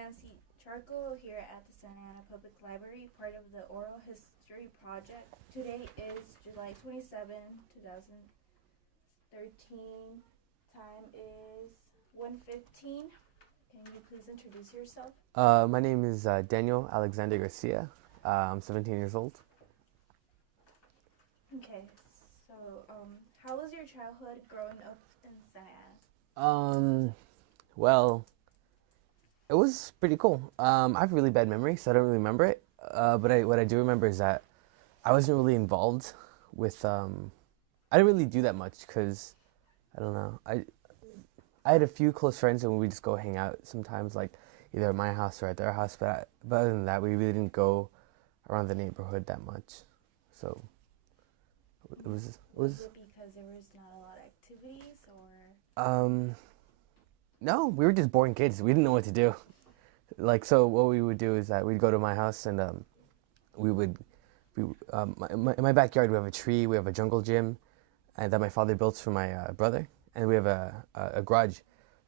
Nancy Charco here at the Santa Ana Public Library, part of the Oral History Project. Today is July 27, 2013. Time is 1:15. Can you please introduce yourself? My name is Daniel Alexander Garcia. I'm 17 years old. Okay, so how was your childhood growing up in Santa Ana? Well, it was pretty cool. I have really bad memory, so I don't really remember it. But what I do remember is that I wasn't really involved with. I didn't really do that much because I don't know. I had a few close friends and we just go hang out sometimes, like either at my house or at their house. But other than that, we really didn't go around the neighborhood that much. So it was. Was it because there was not a lot of activities, or? No, we were just boring kids. We didn't know what to do. Like, so what we would do is that we'd go to my house and in my backyard we have a tree, we have a jungle gym, and that my father built for my brother, and we have a garage.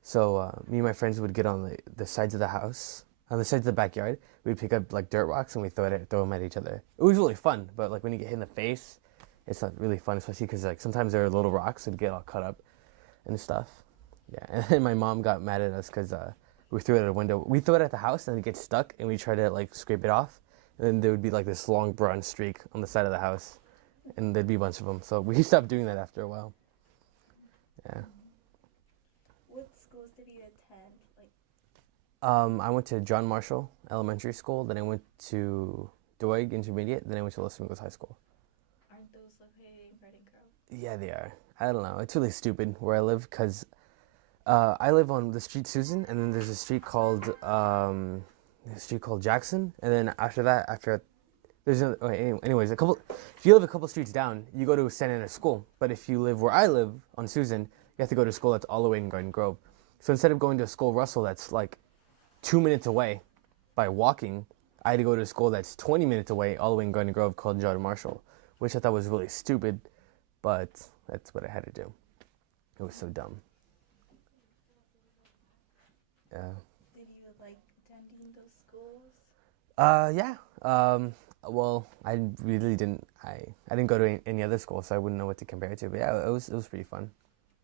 So me and my friends would get on the sides of the house, on the sides of the backyard. We'd pick up like dirt rocks and we throw them at each other. It was really fun, but like when you get hit in the face, it's not really fun, especially because like sometimes there are little rocks that get all cut up and stuff. Yeah, and then my mom got mad at us because we threw it at a window. We threw it at the house and it gets stuck, and we try to like scrape it off, and then there would be like this long brown streak on the side of the house, and there'd be a bunch of them. So we stopped doing that after a while. Yeah. What schools did you attend? I went to John Marshall Elementary School, then I went to Doig Intermediate, then I went to Los Amigos High School. Aren't those located in Garden Grove? Yeah, they are. I don't know. It's really stupid where I live because I live on the street Susan, and then there's a street called Jackson, and then after there's anyways a couple. If you live a couple streets down, you go to Santa Ana School. But if you live where I live on Susan, you have to go to a school that's all the way in Garden Grove. So instead of going to a school Russell that's like 2 minutes away by walking, I had to go to a school that's 20 minutes away all the way in Garden Grove called John Marshall, which I thought was really stupid, but that's what I had to do. It was so dumb. Yeah. Did you like attending those schools? Yeah. Well, I really didn't. I didn't go to any other school, so I wouldn't know what to compare it to. But yeah, it was pretty fun.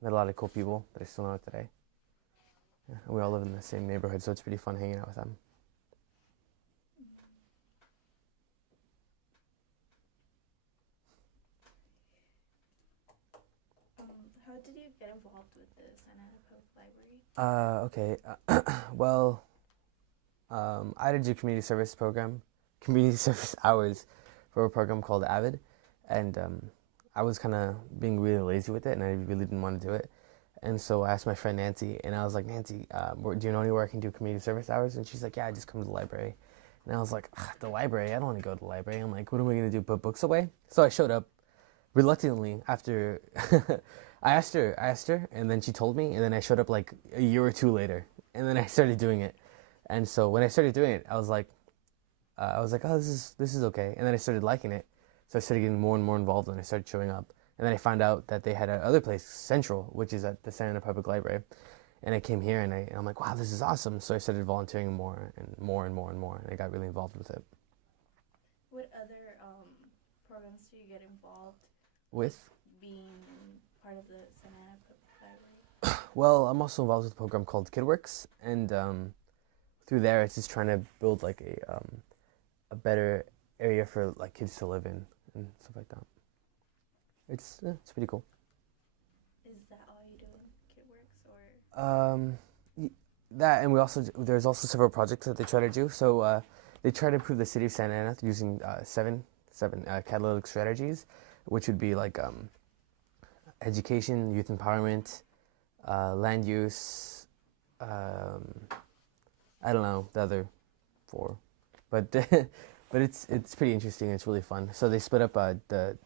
Met a lot of cool people that I still know today. Yeah, and we all live in the same neighborhood, so it's pretty fun hanging out with them. How did you get involved with the Santa Ana Public Library? Okay. Well, I had to do community service hours for a program called Avid, and I was kind of being really lazy with it, and I really didn't want to do it. And so I asked my friend Nancy, and I was like, Nancy, do you know anywhere I can do community service hours? And she's like, yeah, just come to the library. And I was like, the library? I don't want to go to the library. I'm like, what am I going to do, put books away? So I showed up reluctantly after I asked her, and then she told me, and then I showed up like a year or two later, and then I started doing it. And so when I started doing it, I was like, oh, this is okay. And then I started liking it, so I started getting more and more involved, and I started showing up. And then I found out that they had another place, Central, which is at the Santa Ana Public Library. And I came here, and I'm like, wow, this is awesome. So I started volunteering more and more and more and more, and I got really involved with it. What other programs do you get involved With? Being part of the Santa Ana Public Library? Well, I'm also involved with a program called KidWorks, and through there, it's just trying to build like a better area for like kids to live in and stuff like that. It's pretty cool. Is that all you do in KidWorks, or? That, and there's also several projects that they try to do. So they try to improve the city of Santa Ana using seven catalytic strategies, which would be like education, youth empowerment, land use. I don't know the other four, but but it's pretty interesting. It's really fun. So they split up the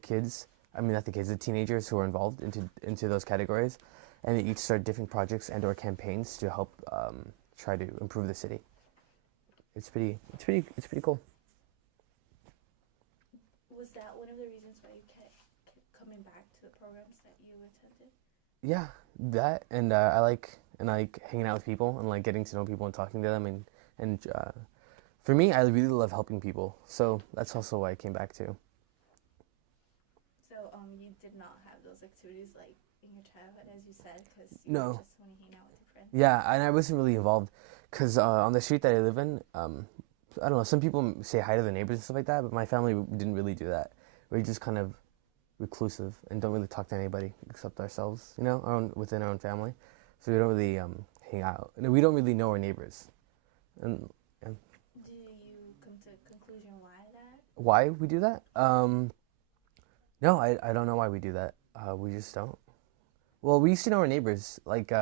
kids. I mean, not the kids, the teenagers who are involved into those categories, and they each start different projects and/or campaigns to help try to improve the city. It's pretty cool. Was that one of the reasons why you kept coming back to the programs that you attended? Yeah, that, and I like and like hanging out with people and like getting to know people and talking to them and for me, I really love helping people. So that's also why I came back too. So you did not have those activities like in your childhood, as you said, because you No. just want to hang out with your friends. Yeah, and I wasn't really involved because on the street that I live in, I don't know. Some people say hi to their neighbors and stuff like that, but my family didn't really do that. We're just kind of reclusive and don't really talk to anybody except ourselves, you know, within our own family. So we don't really hang out. And we don't really know our neighbors. And Do you come to a conclusion why that? why we do that? No, I don't know why we do that. We just don't. Well, we used to know our neighbors. Like,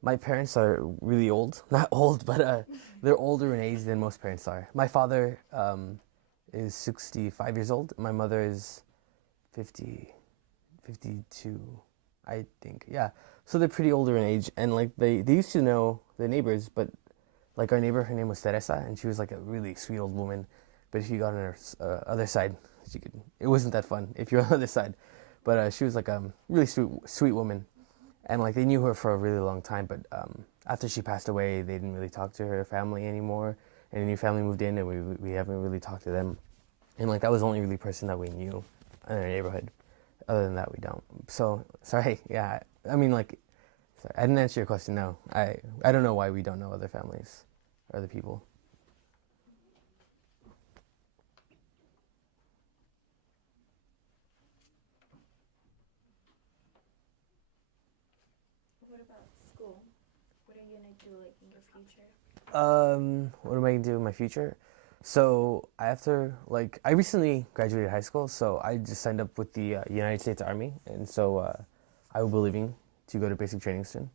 my parents are really old. Not old, but they're older in age than most parents are. My father is 65 years old. My mother is 52, I think. Yeah. So they're pretty older in age. And, like, they used to know the neighbors, but, like, our neighbor, her name was Teresa, and she was, like, a really sweet old woman. But if you got on her other side, it wasn't that fun if you're on the other side. But she was, like, a really sweet woman. And like they knew her for a really long time, but after she passed away, they didn't really talk to her family anymore. And a new family moved in, and we haven't really talked to them. And like that was the only really person that we knew in our neighborhood. Other than that, we don't. So sorry, yeah. I mean, like, sorry, I didn't answer your question. No, I don't know why we don't know other families or other people. What about school? What are you gonna do like in your future? What am I gonna do in my future? So I recently graduated high school, so I just signed up with the United States Army, and so I will be leaving to go to basic training soon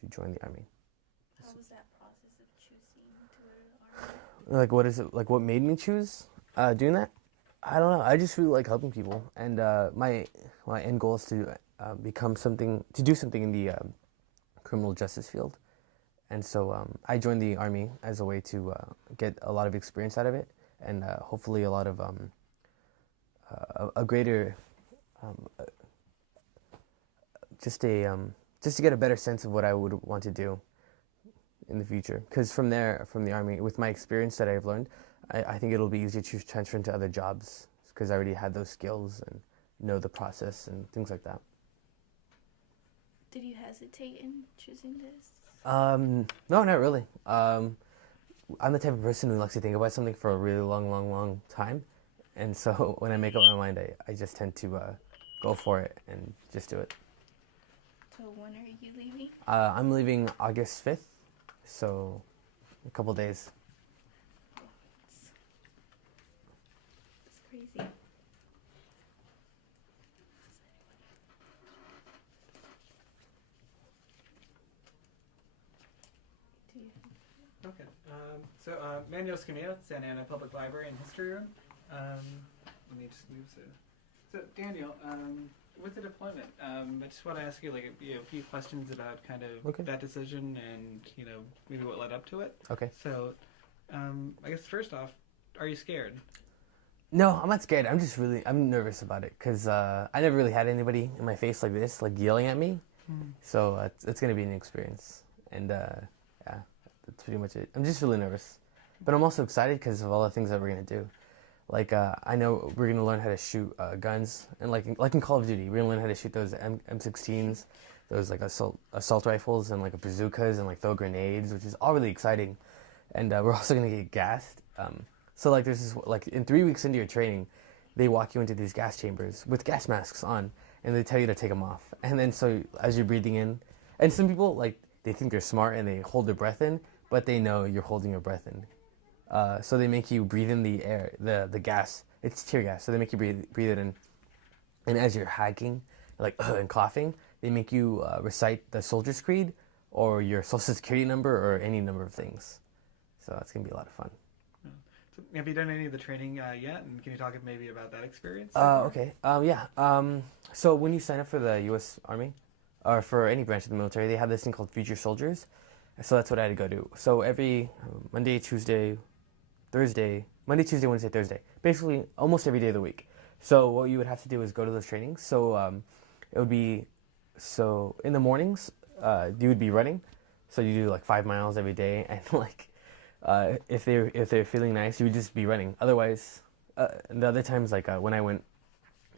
to join the Army. How was that process of choosing to go to the army? Like, what is it? Like, what made me choose doing that? I don't know. I just really like helping people, and my end goal is to to do something in the criminal justice field. And so I joined the Army as a way to get a lot of experience out of it, and hopefully a lot of a greater, just to get a better sense of what I would want to do in the future. Because from the Army, with my experience that I've learned, I think it'll be easier to transfer into other jobs because I already had those skills and know the process and things like that. Did you hesitate in choosing this? No, not really. I'm the type of person who likes to think about something for a really long time. And so when I make up my mind, I just tend to go for it and just do it. So when are you leaving? I'm leaving August 5th, so a couple days. It's crazy. Okay. Manuel Escamilla, Santa Ana Public Library and History Room. Let me just move so Daniel, with the deployment, I just want to ask you a few questions about kind of that decision and maybe what led up to it. Okay. So, I guess first off, are you scared? No, I'm not scared. I'm nervous about it because I never really had anybody in my face like this, like yelling at me. So it's gonna be an experience, and yeah. That's pretty much it. I'm just really nervous. But I'm also excited because of all the things that we're going to do. Like, I know we're going to learn how to shoot guns. And like in Call of Duty, we're going to learn how to shoot those M16s, those like assault rifles and like bazookas and like throw grenades, which is all really exciting. And we're also going to get gassed. So like there's this, like in 3 weeks into your training, they walk you into these gas chambers with gas masks on. And they tell you to take them off. And then so as you're breathing in, and some people like, they think they're smart and they hold their breath in, but they know you're holding your breath in. So they make you breathe in the air, the gas. It's tear gas, so they make you breathe it in. And as you're hacking, like and coughing, they make you recite the soldier's creed or your social security number or any number of things. So that's gonna be a lot of fun. So have you done any of the training yet? And can you talk maybe about that experience? Okay. Yeah. So when you sign up for the U.S. Army, or for any branch of the military, they have this thing called Future Soldiers. So that's what I had to go do. So every Monday, Tuesday, Thursday, Wednesday, Thursday, basically almost every day of the week. So what you would have to do is go to those trainings. So it would be, so in the mornings, you would be running, so you do like 5 miles every day, and like if they're feeling nice, you would just be running. Otherwise, the other times like when I went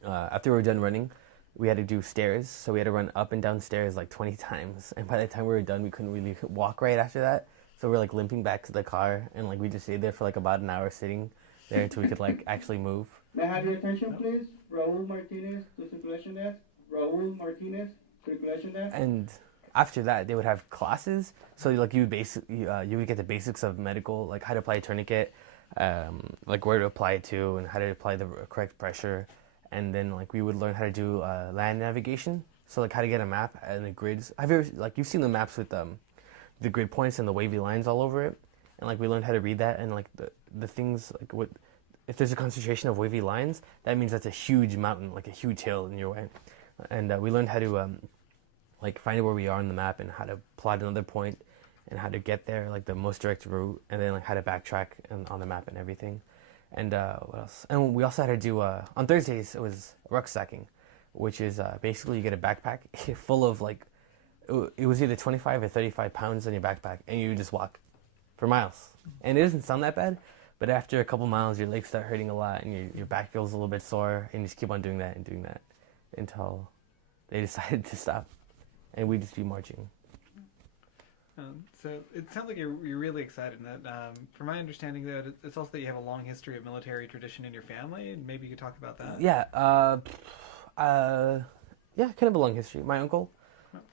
after we were done running, we had to do stairs, so we had to run up and down stairs like 20 times, and by the time we were done, we couldn't really walk right after that. So we're like limping back to the car, and like we just stayed there for like about an hour sitting there until we could like actually move. May I have your attention, please? Raul Martinez, the circulation desk. Raul Martinez, circulation desk. And after that, they would have classes. So like you would get the basics of medical, like how to apply a tourniquet, like where to apply it to, and how to apply the correct pressure. And then like we would learn how to do land navigation. So like how to get a map and the grids. Have you ever like you've seen the maps with the grid points and the wavy lines all over it? And like we learned how to read that, and like the things like what if there's a concentration of wavy lines, that means that's a huge mountain, like a huge hill in your way. And we learned how to like find where we are on the map and how to plot another point and how to get there, like the most direct route, and then like how to backtrack on the map and everything. And what else? And we also had to do on Thursdays it was rucksacking, which is basically you get a backpack full of like it was either 25 or 35 pounds in your backpack, and you just walk for miles. And it doesn't sound that bad, but after a couple miles, your legs start hurting a lot, and your back feels a little bit sore, and you just keep on doing that until they decided to stop, and we'd just be marching. So it sounds like you're really excited. And that, from my understanding, that it's also that you have a long history of military tradition in your family, and maybe you could talk about that. Yeah, kind of a long history. My uncle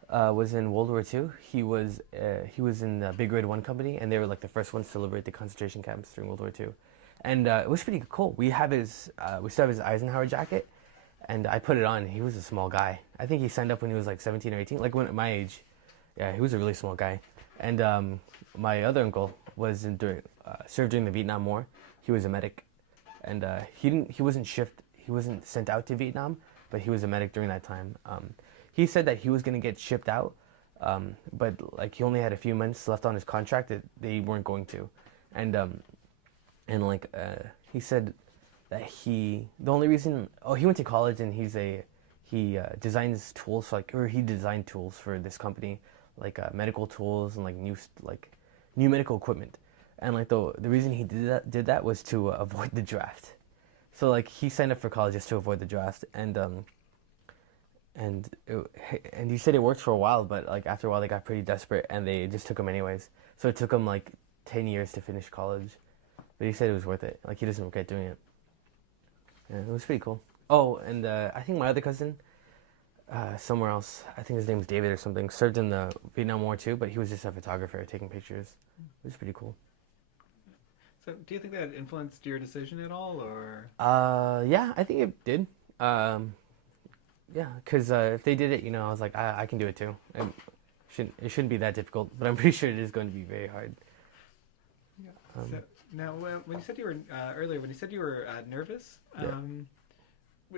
was in World War II. He was in the Big Red 1 Company, and they were like the first ones to liberate the concentration camps during World War II. And it was pretty cool. We still have his Eisenhower jacket, and I put it on. He was a small guy. I think he signed up when he was like 17 or 18, like when at my age. Yeah, he was a really small guy. And my other uncle was served during the Vietnam War. He was a medic, and he wasn't sent out to Vietnam, but he was a medic during that time. He said that he was going to get shipped out, but like he only had a few months left on his contract that they weren't going to, and he said that the only reason he went to college, and he designs tools he designed tools for this company, like medical tools and like new medical equipment, and like the reason he did that was to avoid the draft. So like he signed up for college just to avoid the draft, and he said it worked for a while, but like after a while they got pretty desperate and they just took him anyways. So it took him like 10 years to finish college, but he said it was worth it. Like he doesn't regret doing it. Yeah, it was pretty cool. Oh, and I think my other cousin, somewhere else, I think his name's David or something, served in the Vietnam War too, but he was just a photographer taking pictures. It was pretty cool. So do you think that influenced your decision at all, or? Yeah, I think it did. Yeah, because if they did it, I was like, I can do it too. It shouldn't be that difficult, but I'm pretty sure it is going to be very hard. Yeah. So now, when you said you were earlier, when you said you were nervous, yeah.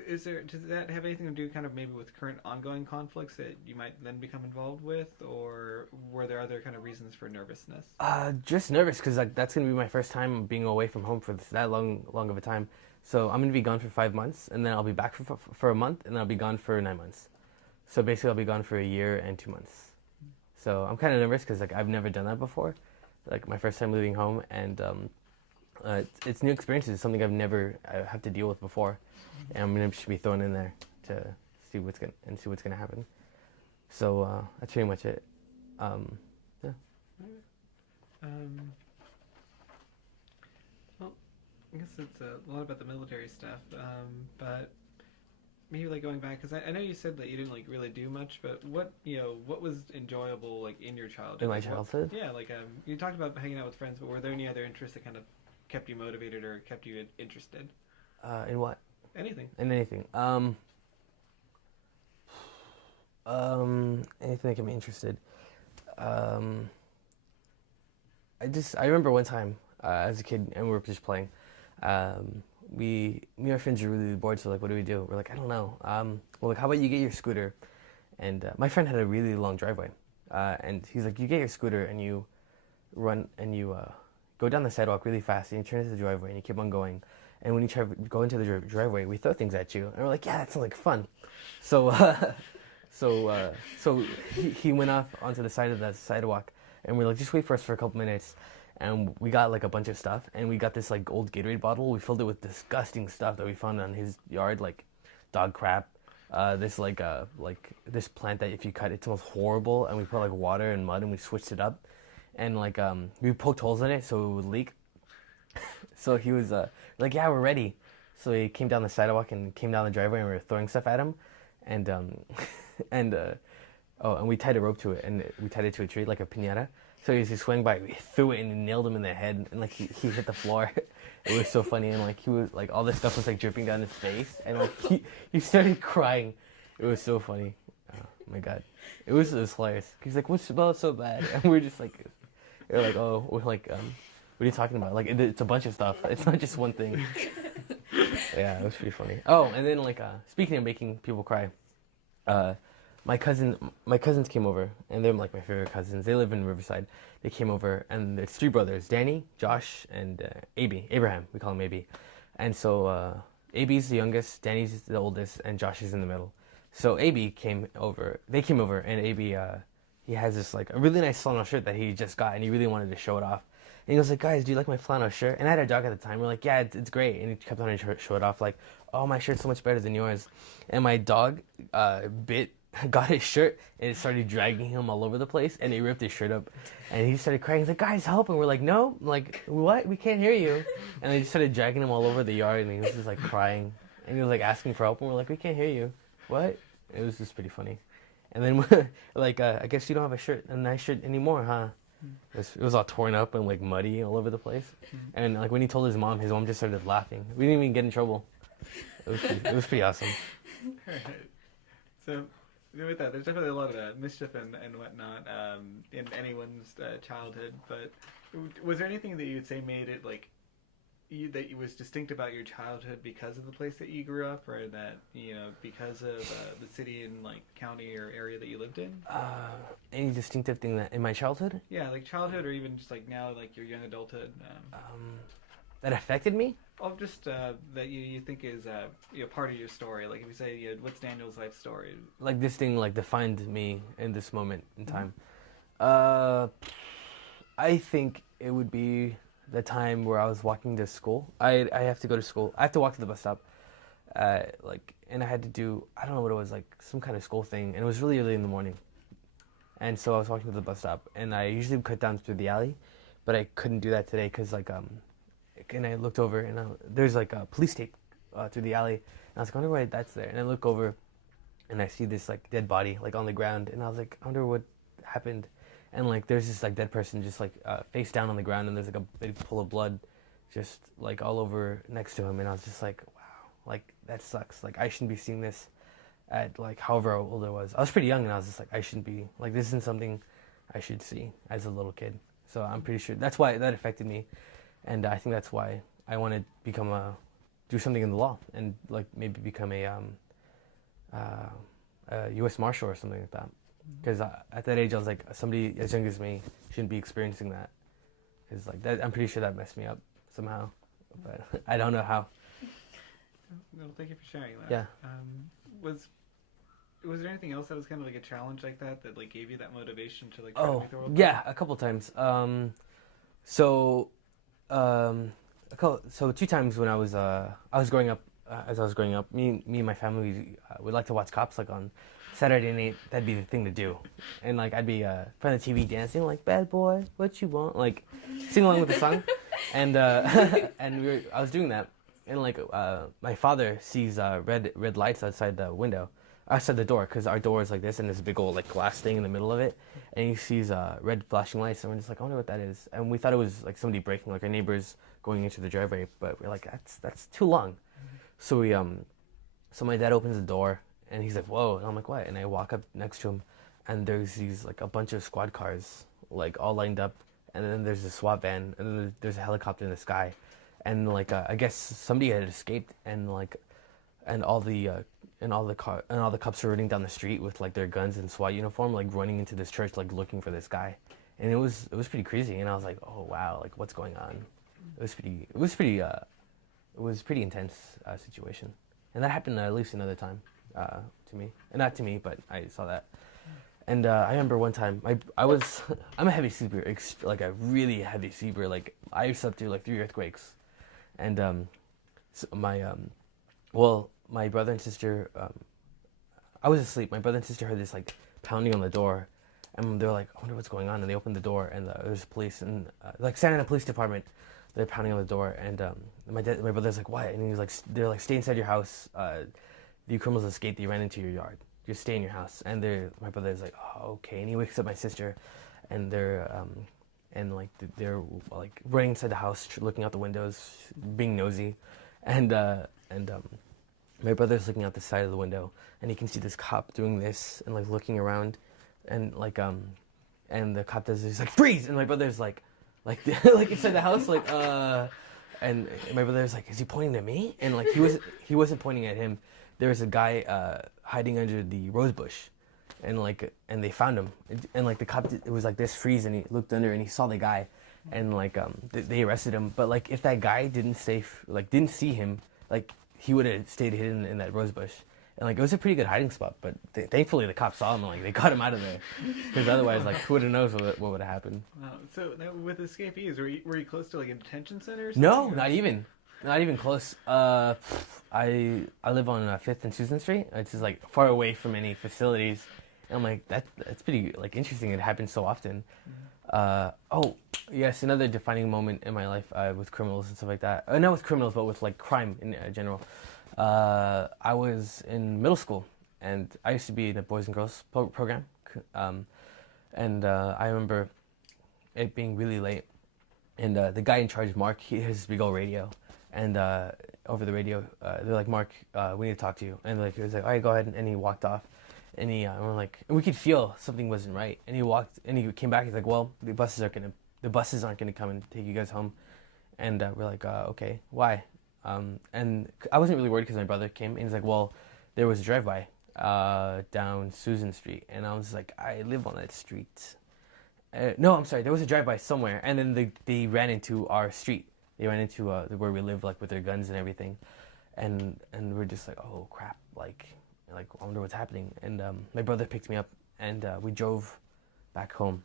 Does that have anything to do kind of maybe with current ongoing conflicts that you might then become involved with, or were there other kind of reasons for nervousness? Just nervous because like that's gonna be my first time being away from home for that long of a time. So I'm gonna be gone for 5 months, and then I'll be back for a month, and then I'll be gone for 9 months. So basically, I'll be gone for a year and 2 months. So I'm kind of nervous because like I've never done that before, like my first time leaving home, and it's new experiences. It's something I've never had to deal with before, and I'm gonna be thrown in there to see what's gonna happen. So that's pretty much it. Yeah. Well, I guess it's a lot about the military stuff, but maybe like going back, because I know you said that you didn't like really do much, but what was enjoyable like in your childhood? In my childhood? Yeah, like you talked about hanging out with friends, but were there any other interests that kind of kept you motivated or kept you interested? In what? Anything. In anything. Anything that can be interested. I remember one time as a kid, and we were just playing. Me and my friends were really bored, so like, what do we do? We're like, I don't know. Well, like, how about you get your scooter? And my friend had a really long driveway, and he's like, you get your scooter and you run and you go down the sidewalk really fast, and you turn into the driveway and you keep on going. And when you try to go into the driveway, we throw things at you, and we're like, yeah, that sounds like fun. So So he went off onto the side of the sidewalk, and we're like, just wait for us for a couple minutes. And we got like a bunch of stuff, and we got this like old Gatorade bottle. We filled it with disgusting stuff that we found on his yard, like dog crap. This like this plant that if you cut it smells horrible, and we put like water and mud and we switched it up, and like we poked holes in it so it would leak. So he was like, yeah, we're ready. So he came down the sidewalk and came down the driveway, and we were throwing stuff at him, and and we tied a rope to it, and we tied it to a tree like a piñata. So he swung by, we threw it and nailed him in the head, and like he hit the floor. It was so funny, and like he was like all this stuff was like dripping down his face, and like he started crying. It was so funny. Oh my god, it was hilarious. He's like, "What smells so bad?" And we're just like, we're like, "Oh, we're like, what are you talking about? Like it's a bunch of stuff. It's not just one thing." Yeah, it was pretty funny. Oh, and then like speaking of making people cry, my cousins came over, and they're like my favorite cousins. They live in Riverside. They came over, and there's three brothers: Danny, Josh, and Abraham. We call him AB. And so AB's the youngest, Danny's the oldest, and Josh is in the middle. So AB came over. They came over, and AB he has this like a really nice flannel shirt that he just got, and he really wanted to show it off. And he was like, "Guys, do you like my flannel shirt?" And I had a dog at the time. We're like, "Yeah, it's great." And he kept on trying to show it off, like, "Oh, my shirt's so much better than yours." And my dog got his shirt, and it started dragging him all over the place, and he ripped his shirt up, and he started crying. He's like, "Guys, help!" And we're like, "No, like what? We can't hear you." And they just started dragging him all over the yard, and he was just like crying, and he was like asking for help, and we're like, "We can't hear you." What? It was just pretty funny. And then like, I guess you don't have a nice shirt anymore, huh? It was all torn up and like muddy all over the place. And like when he told his mom just started laughing. We didn't even get in trouble. It was pretty awesome. Alright. So with that, there's definitely a lot of mischief and whatnot in anyone's childhood. But was there anything that you'd say made it like that was distinct about your childhood because of the place that you grew up, or that because of the city and like county or area that you lived in? Any distinctive thing that in my childhood? Yeah, like childhood, or even just like now, like your young adulthood. That affected me? Well, just that you think is part of your story. Like if you say, what's Daniel's life story? Like this thing like defined me in this moment in time. I think it would be the time where I was walking to school. I have to go to school. I have to walk to the bus stop. And I had to do, I don't know what it was, like some kind of school thing, and it was really early in the morning. And so I was walking to the bus stop, and I usually cut down through the alley, but I couldn't do that today because and I looked over, and there's like a police tape through the alley, and I was like, I wonder why that's there. And I look over, and I see this like dead body like on the ground, and I was like, I wonder what happened. And like there's this like dead person just like face down on the ground, and there's like a big pool of blood just like all over next to him. And I was just like, wow, like that sucks. Like I shouldn't be seeing this at like however old I was. I was pretty young, and I was just like, I shouldn't be, like this isn't something I should see as a little kid. So I'm pretty sure that's why that affected me. And I think that's why I want to do something in the law, and like maybe become a U.S. Marshal or something like that. Because at that age, I was like, somebody as young as me shouldn't be experiencing that. Because like that, I'm pretty sure that messed me up somehow, but I don't know how. Well, thank you for sharing that. Yeah. Was there anything else that was kind of like a challenge like that like gave you that motivation to like try to make the world better? Yeah, a couple times. So 2 times when I was growing up. As I was growing up, me and my family would like to watch Cops like on Saturday night. That'd be the thing to do, and like I'd be in front of the TV dancing like "Bad Boy, What You Want," like sing along with the song, and I was doing that, and like my father sees red lights outside the door, because our door is like this, and there's a big old like glass thing in the middle of it, and he sees red flashing lights, and we're just like, I wonder what that is, and we thought it was like somebody breaking, like our neighbors going into the driveway, but we're like, that's too long. So so my dad opens the door, and he's like, whoa, and I'm like, what? And I walk up next to him, and there's these like a bunch of squad cars like all lined up, and then there's a SWAT van, and then there's a helicopter in the sky, and like I guess somebody had escaped, and all the cops were running down the street with like their guns and SWAT uniform, like running into this church, like looking for this guy, and it was pretty crazy, and I was like, oh wow, like what's going on? It was pretty intense situation, and that happened at least another time to me. Not to me, but I saw that. And I remember one time, I'm a heavy sleeper, like a really heavy sleeper. Like I slept through like 3 earthquakes, and so my brother and sister, I was asleep. My brother and sister heard this like pounding on the door, and they're like, I wonder what's going on. And they opened the door, and there's police and like Santa Ana Police Department. They're pounding on the door, and my brother's like, what? And he's like, they're like, stay inside your house. The criminals escaped. They ran into your yard. Just stay in your house. And my brother's like, oh, okay. And he wakes up my sister, and they're like running inside the house, looking out the windows, being nosy, and my brother's looking out the side of the window, and he can see this cop doing this and like looking around, and like and the cop does this, he's like, freeze, and my brother's like like inside the house, like and my brother's like, is he pointing at me? And like he wasn't pointing at him. There was a guy hiding under the rose bush, and they found him, and like the cop it was like this, freeze, and he looked under and he saw the guy, and like they arrested him. But like if that guy didn't see him, like he would have stayed hidden in that rose bush. And like it was a pretty good hiding spot, but thankfully the cops saw him and like they got him out of there, because otherwise like who would have knows what would have happened. Wow. So now with escapees, were you close to like a detention center or something? No, not even close. I live on 5th and Susan Street. It's just like far away from any facilities. And I'm like that's pretty like interesting. It happens so often. Oh yes, another defining moment in my life with criminals and stuff like that. Not with criminals, but with like crime in general. I was in middle school, and I used to be in a boys and girls program, and I remember it being really late, and the guy in charge, Mark, he has this big old radio, and over the radio, they're like, Mark, we need to talk to you, and like he was like, all right, go ahead, and he walked off, and we're like, and we could feel something wasn't right, and he came back, he's like, well, the buses aren't gonna come and take you guys home, and we're like, okay, why? And I wasn't really worried because my brother came, and he's like, well, there was a drive-by down Susan Street, and I was like, I live on that street. No, I'm sorry, there was a drive-by somewhere, and then they ran into our street. They ran into where we live, like with their guns and everything, and we're just like, oh crap, like I wonder what's happening. And my brother picked me up, and we drove back home,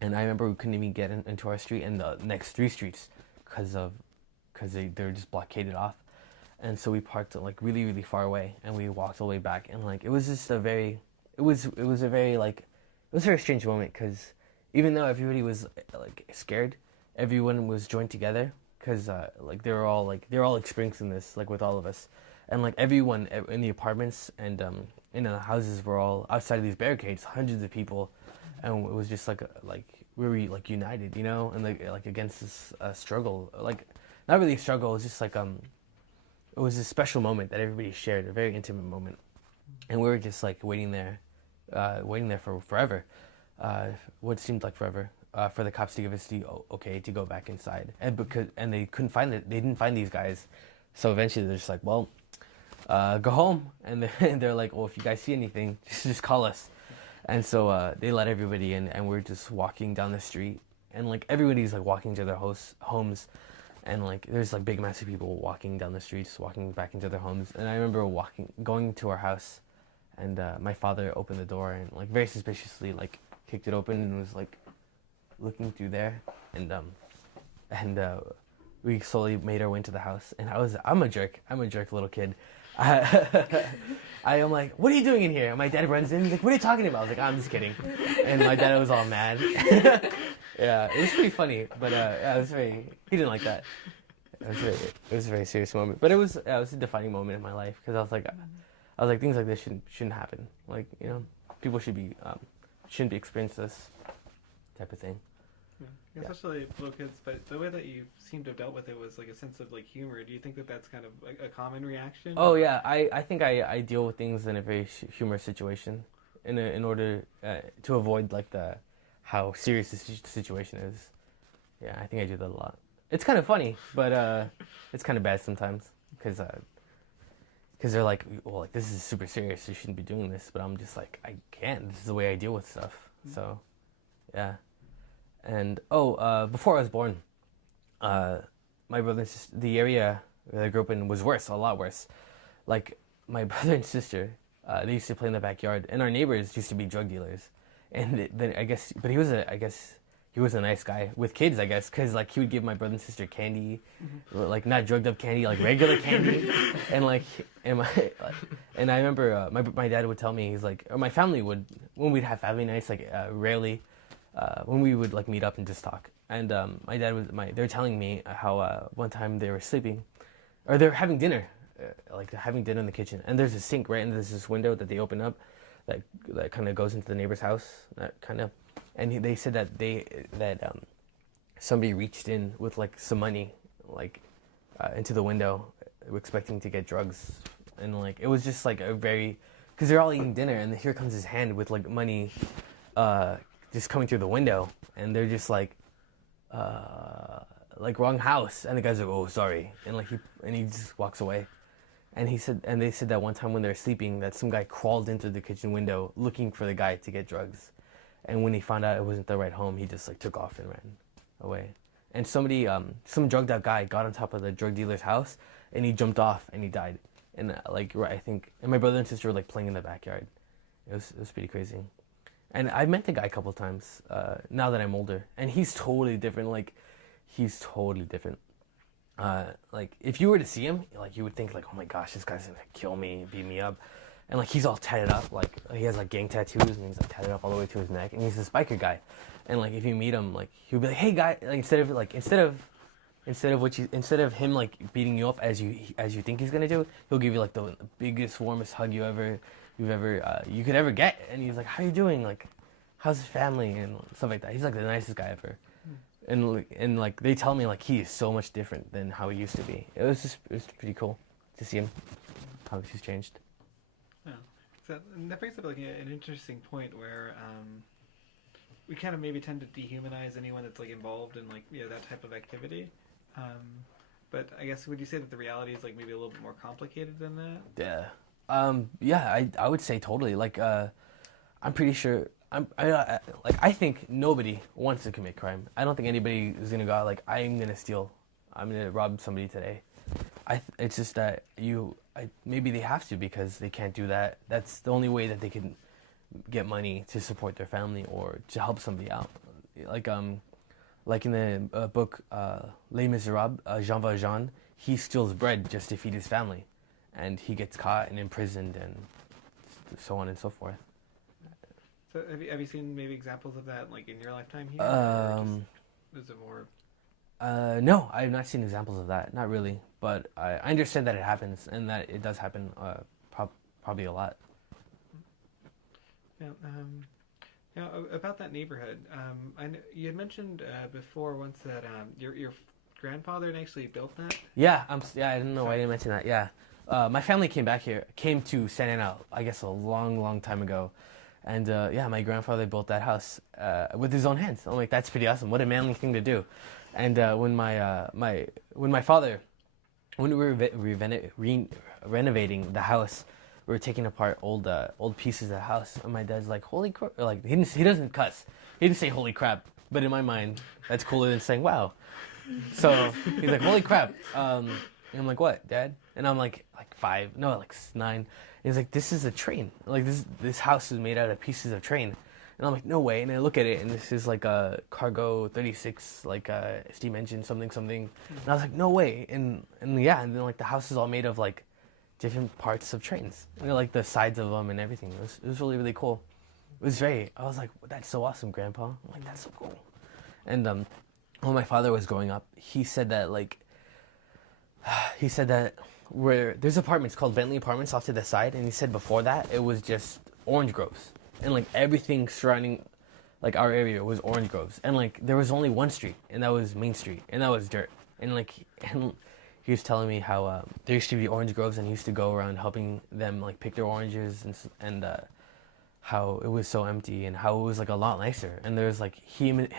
and I remember we couldn't even get into our street and the next 3 streets because they're just blockaded off. And so we parked like really, really far away, and we walked all the way back, and like it was just a very strange moment, because even though everybody was like scared, everyone was joined together, because like they're all experiencing this like with all of us, and like everyone in the apartments and in the houses were all outside of these barricades, hundreds of people, and it was just like we were like united, you know, and like against this struggle, like. Not really a struggle. It was just like it was a special moment that everybody shared, a very intimate moment, and we were just like waiting there for forever, what seemed like forever, for the cops to give us the okay to go back inside, and they didn't find these guys, so eventually they're just like, well, go home, and they're like, well, if you guys see anything, just call us, and so they let everybody in, and we're just walking down the street, and like everybody's like walking to their homes. And like there's like big massive people walking down the streets, walking back into their homes. And I remember going to our house, and my father opened the door and like very suspiciously like kicked it open and was like looking through there. And we slowly made our way into the house. And I'm a jerk little kid. I am like, what are you doing in here? And my dad runs in. He's like, what are you talking about? I was like, I'm just kidding. And my dad was all mad. Yeah, it was pretty funny, but yeah, he didn't like that. It was a very serious moment, but it was a defining moment in my life, because I was like things like this shouldn't happen. Like, you know, people shouldn't be experiencing this type of thing. Yeah. Especially little kids, but the way that you seem to have dealt with it was like a sense of like humor. Do you think that that's kind of like a common reaction? Oh yeah, I think I deal with things in a very humorous situation, in order to avoid like how serious the situation is. Yeah, I think I do that a lot. It's kind of funny, but it's kind of bad sometimes, because they're like, well, like this is super serious, you shouldn't be doing this, but I'm just like, I can't. This is the way I deal with stuff. So, yeah. And before I was born, my brother and sister, the area that I grew up in was worse, a lot worse. Like my brother and sister, they used to play in the backyard, and our neighbors used to be drug dealers. And then I guess, but I guess he was a nice guy with kids, I guess, because like he would give my brother and sister candy, like not drugged up candy, like regular candy, and like and and I remember my dad would tell me, he's like, or my family would, when we'd have family nights, like rarely, when we would like meet up and just talk, and my dad was they were telling me how one time they were sleeping, or they were having dinner, like having dinner in the kitchen, and there's a sink right, and there's this window that they open up, that kind of goes into the neighbor's house, that kind of. And they said that somebody reached in with like some money, like into the window, expecting to get drugs, and like it was just like a very, because they're all eating dinner, and here comes his hand with like money, just coming through the window, and they're just like wrong house, and the guy's like, oh sorry, and he just walks away, and they said that one time when they were sleeping that some guy crawled into the kitchen window looking for the guy to get drugs. And when he found out it wasn't the right home, he just like took off and ran away. And somebody, some drugged out guy got on top of the drug dealer's house, and he jumped off and he died. And I think, and my brother and sister were like playing in the backyard. It was pretty crazy. And I met the guy a couple of times. Now that I'm older, and he's totally different. Like, he's totally different. Like if you were to see him, like you would think like, oh my gosh, this guy's gonna kill me, beat me up. And like he's all tatted up, like he has like gang tattoos, and he's like tatted up all the way to his neck, and he's this biker guy. And like if you meet him, like he'll be like, hey guy, like instead of him like beating you up as you think he's gonna do, he'll give you like the biggest, warmest hug you could ever get. And he's like, how you doing, like how's his family and stuff like that. He's like the nicest guy ever. And like they tell me like he is so much different than how he used to be. It was pretty cool to see him, how he's changed. Yeah. So and that brings up like an interesting point where we kind of maybe tend to dehumanize anyone that's like involved in like that type of activity. But I guess would you say that the reality is like maybe a little bit more complicated than that? Yeah. Yeah, I would say totally. Like I'm pretty sure I think nobody wants to commit crime. I don't think anybody is gonna go out like I'm gonna rob somebody today. It's just that maybe they have to because they can't do that. That's the only way that they can get money to support their family or to help somebody out. Like in the book Les Miserables, Jean Valjean, he steals bread just to feed his family, and he gets caught and imprisoned and so on and so forth. So have you seen maybe examples of that like in your lifetime here? Is it more? No, I have not seen examples of that. Not really, but I understand that it happens and that it does happen probably a lot. Yeah. About that neighborhood, I know you had mentioned before once that your grandfather had actually built that. Yeah, I didn't know why I didn't mention that. Yeah, my family came to Santa Ana, I guess a long time ago. And yeah, my grandfather built that house with his own hands. I'm like, that's pretty awesome. What a manly thing to do. And when we were renovating the house, we were taking apart old pieces of the house. And my dad's like, holy crap! Like he doesn't cuss. He didn't say holy crap. But in my mind, that's cooler than saying wow. So he's like, holy crap! And I'm like, what, Dad? And I'm like 5, no, like 9. He's like, this is a train. Like this house is made out of pieces of train. And I'm like, no way. And I look at it, and this is like a Cargo 36, like a steam engine, something. And I was like, no way. And yeah, and then like the house is all made of like different parts of trains, and like the sides of them and everything. It was really cool. I was like, that's so awesome, Grandpa. I'm like, that's so cool. And when my father was growing up, he said that where there's apartments called Bentley Apartments off to the side, and he said before that it was just orange groves, and like everything surrounding like our area was orange groves, and like there was only one street, and that was Main Street, and that was dirt, and he was telling me how there used to be orange groves, and he used to go around helping them like pick their oranges, and how it was so empty, and how it was like a lot nicer, and there was like him and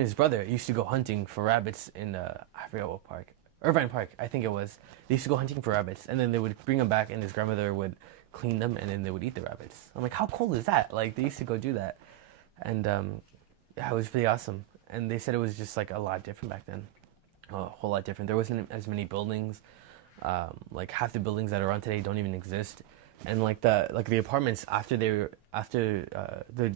his brother used to go hunting for rabbits in I forget what park. Irvine Park, I think it was. They used to go hunting for rabbits, and then they would bring them back, and his grandmother would clean them, and then they would eat the rabbits. I'm like, how cool is that? Like, they used to go do that. And, yeah, it was pretty awesome. And they said it was just, like, a lot different back then. A whole lot different. There wasn't as many buildings. Like, half the buildings that are around today don't even exist. and like the apartments after the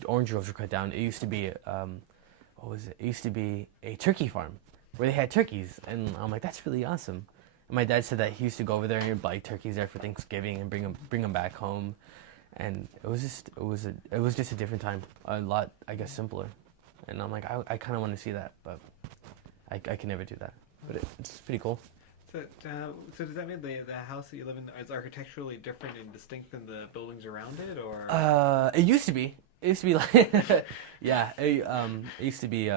orange groves were cut down, it used to be what was it? It used to be a turkey farm where they had turkeys, and I'm like, that's really awesome. And my dad said that he used to go over there and he'd buy turkeys there for Thanksgiving and bring them back home, and it was just a different time, a lot, I guess, simpler. And I'm like, I kind of want to see that, but I can never do that. But it's pretty cool. So, so does that mean the house that you live in is architecturally different and distinct than the buildings around it, or? It used to be. It used to be like, yeah. It used to be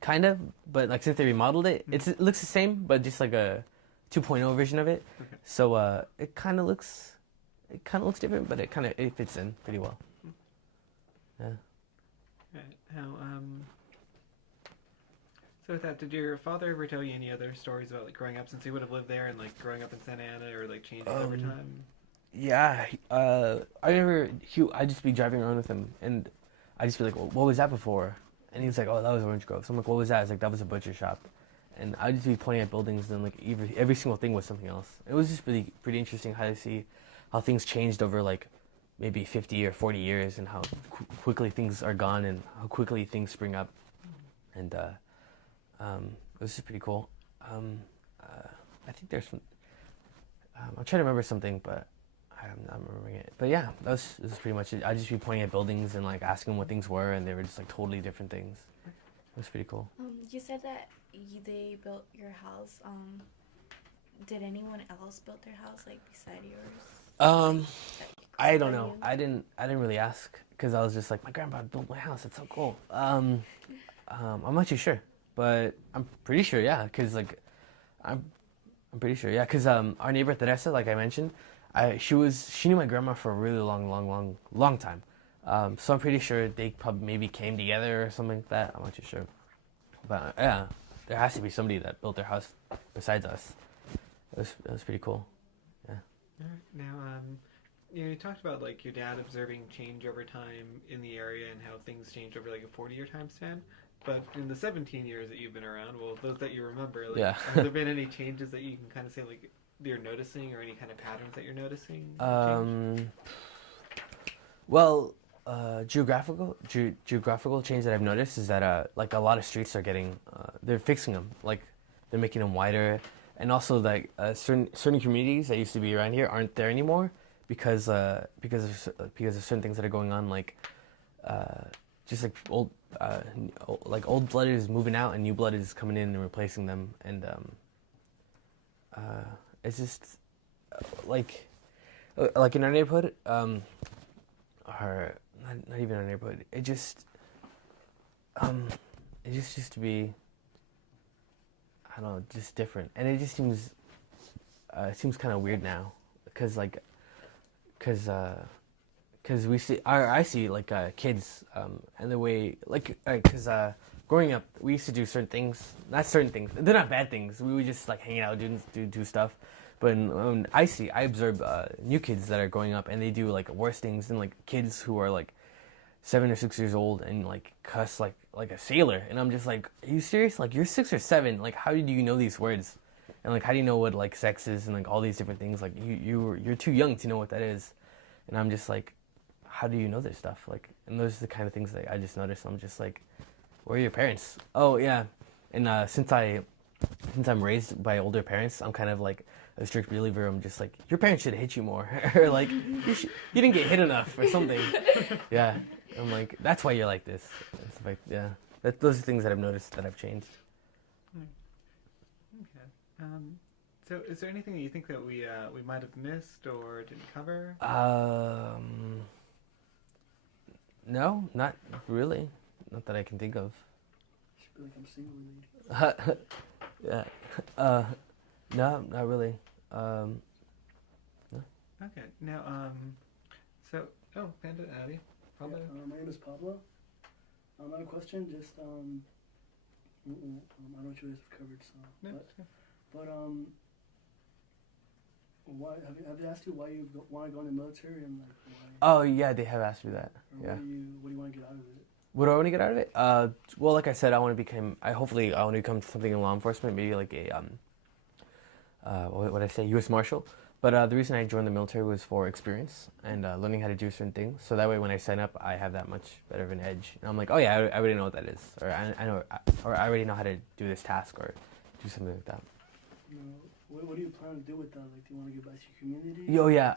kind of, but like since they remodeled it, it looks the same, but just like a 2.0 version of it. Okay. So it kind of looks different, but it fits in pretty well. Yeah. Right. Now, so with that, did your father ever tell you any other stories about like growing up, since he would have lived there, and like growing up in Santa Ana, or like changes over time? Yeah. I remember I'd just be driving around with him, and I'd just be like, well, "What was that before?" And he was like, "Oh, that was Orange Grove." So I'm like, "What was that?" It's like, "That was a butcher shop." And I'd just be pointing at buildings, and like every single thing was something else. It was just pretty interesting how to see how things changed over like maybe 50 or 40 years, and how quickly things are gone, and how quickly things spring up. And it was just pretty cool. I think there's some. I'm trying to remember something, but I'm not remembering it. But yeah, that was pretty much it. I'd just be pointing at buildings and like asking what things were, and they were just like totally different things. It was pretty cool. You said that they built your house. Did anyone else build their house like beside yours? I don't know. I didn't really ask, because I was just like, my grandpa built my house. It's so cool. I'm not too sure, but I'm pretty sure, yeah. Because like, I'm pretty sure, yeah. Because our neighbor Teresa, like I mentioned, she knew my grandma for a really long time. So I'm pretty sure they probably maybe came together or something like that. I'm not too sure, but yeah, there has to be somebody that built their house besides us. It was pretty cool. Yeah. All right. Now, you talked about like your dad observing change over time in the area and how things change over like a 40-year time span. But in the 17 years that you've been around, well, those that you remember, like, yeah. Have there been any changes that you can kind of say like you're noticing, or any kind of patterns that you're noticing? Well, geographical change that I've noticed is that like a lot of streets are getting they're fixing them, like they're making them wider, and also like certain communities that used to be around here aren't there anymore because of certain things that are going on, like just like old blood is moving out and new blood is coming in and replacing them, and it's just like in our neighborhood, or not even our neighborhood. It just used to be, I don't know, just different, and it just seems kind of weird now, because we see, I see like kids, and the way, like, because growing up, we used to do certain things. Not certain things. They're not bad things. We would just like hang out, do stuff. But I observe new kids that are growing up, and they do like worse things than like kids who are like 7 or 6 years old and like cuss like a sailor. And I'm just like, are you serious? Like, you're 6 or 7. Like, how do you know these words? And like, how do you know what like sex is and like all these different things? Like, you're too young to know what that is. And I'm just like, how do you know this stuff? Like, and those are the kind of things that I just noticed. I'm just like, where are your parents? Oh yeah, and since I'm raised by older parents, I'm kind of like a strict believer. I'm just like, your parents should have hit you more, or like you didn't get hit enough or something. Yeah, I'm like, that's why you're like this. It's like, yeah, those are things that I've noticed that I've changed. Okay. So is there anything that you think that we might have missed or didn't cover? No, not really. Not that I can think of. Should be like I'm single. Yeah. No, not really. No. Okay. Now, Panda, Addy, Pablo. Yeah, my name is Pablo. I have a question. Just I don't know what you guys have covered, so. No, but why have they asked you why you want to go in the military, and like why? Oh yeah, they have asked me that. Or Yeah. What do you want to get out of it? What do I want to get out of it? Well, like I said, I want to become something in law enforcement, maybe like a what did I say, U.S. Marshal. But the reason I joined the military was for experience and learning how to do certain things. So that way, when I sign up, I have that much better of an edge. And I'm like, oh yeah, I already know what that is, or I know, or I already know how to do this task or do something like that. You know, what do you plan to do with that? Like, do you want to give back to your community? Oh yeah,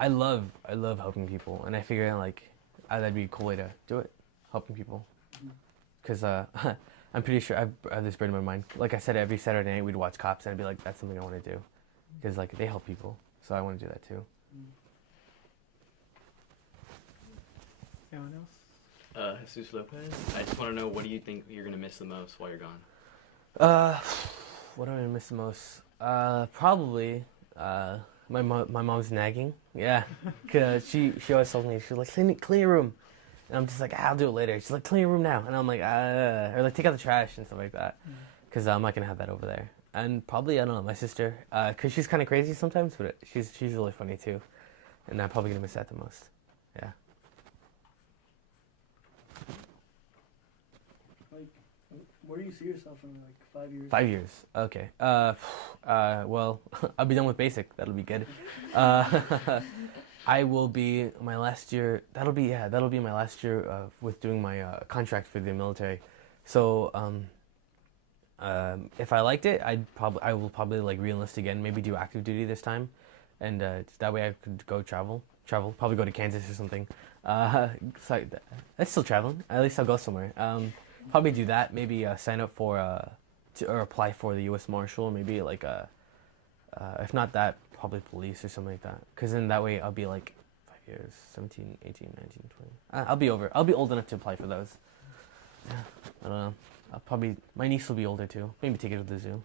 I love helping people, and I figure like that'd be a cool way to do it, helping people. Because I'm pretty sure I have this brain in my mind. Like I said, every Saturday night we'd watch Cops, and I'd be like, that's something I want to do, because like they help people, so I want to do that too. Anyone else? Jesus Lopez, I just want to know, what do you think you're going to miss the most while you're gone? What do I miss the most? Probably my mom's nagging. Yeah, cause she always tells me, she's like, clean your room, and I'm just like, I'll do it later. She's like, clean your room now, and I'm like, or like take out the trash and stuff like that, cause I'm not gonna have that over there. And probably, I don't know, my sister, cause she's kind of crazy sometimes, but she's really funny too, and I'm probably gonna miss that the most. Yeah. Where do you see yourself in like 5 years? 5 years. Okay. Well, I'll be done with basic. That'll be good. I will be my last year. That'll be my last year with doing my contract for the military. So, if I liked it, I will probably like re-enlist again. Maybe do active duty this time, and that way I could go travel. Probably go to Kansas or something. So that's still traveling. At least I'll go somewhere. Probably do that. Maybe sign up for or apply for the U.S. Marshal. Maybe like if not that, probably police or something like that. Because then that way I'll be like 5 years, 17, 18, 19, 20. I'll be old enough to apply for those. Yeah, I don't know. My niece will be older too. Maybe take her to the zoo.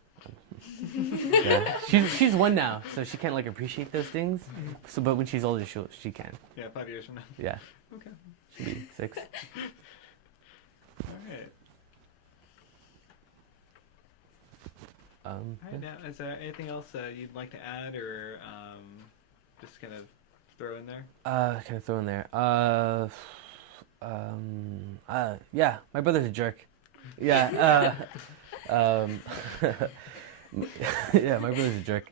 Yeah, she's one now, so she can't like appreciate those things. So, but when she's older, she can. Yeah, 5 years from now. Yeah. Okay. She'll be 6. All right. All right. Now, is there anything else you'd like to add, or just kind of throw in there? Kind of throw in there. Yeah, my brother's a jerk. Yeah. Yeah, my brother's a jerk.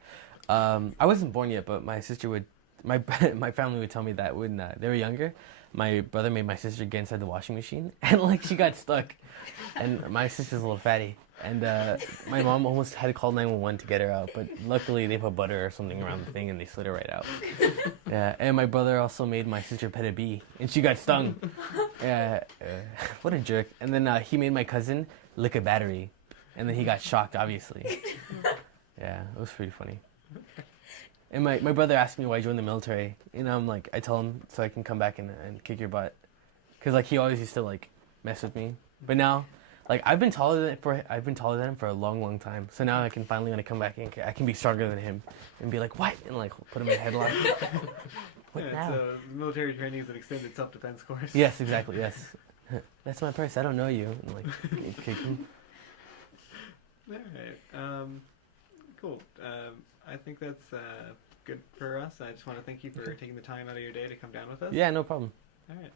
I wasn't born yet, but my sister would. My family would tell me that when they were younger, my brother made my sister get inside the washing machine, and like she got stuck, and my sister's a little fatty, and my mom almost had to call 911 to get her out, but luckily they put butter or something around the thing and they slid her right out. Yeah, and my brother also made my sister pet a bee, and she got stung. Yeah, what a jerk. And then he made my cousin lick a battery, and then he got shocked, obviously. Yeah, it was pretty funny. And my brother asked me why I joined the military. You know, I'm like, I tell him so I can come back and kick your butt. Because, like, he always used to, like, mess with me. But now, like, I've been taller than him for a long, long time. So now I can finally, when I come back in, I can be stronger than him. And be like, what? And, like, put him in a headlock. What now? So military training is an extended self-defense course. Yes, exactly, yes. That's my purse. I don't know you. And, like, kick him. All right. Cool. I think that's good for us. I just want to thank you for taking the time out of your day to come down with us. Yeah, no problem. All right.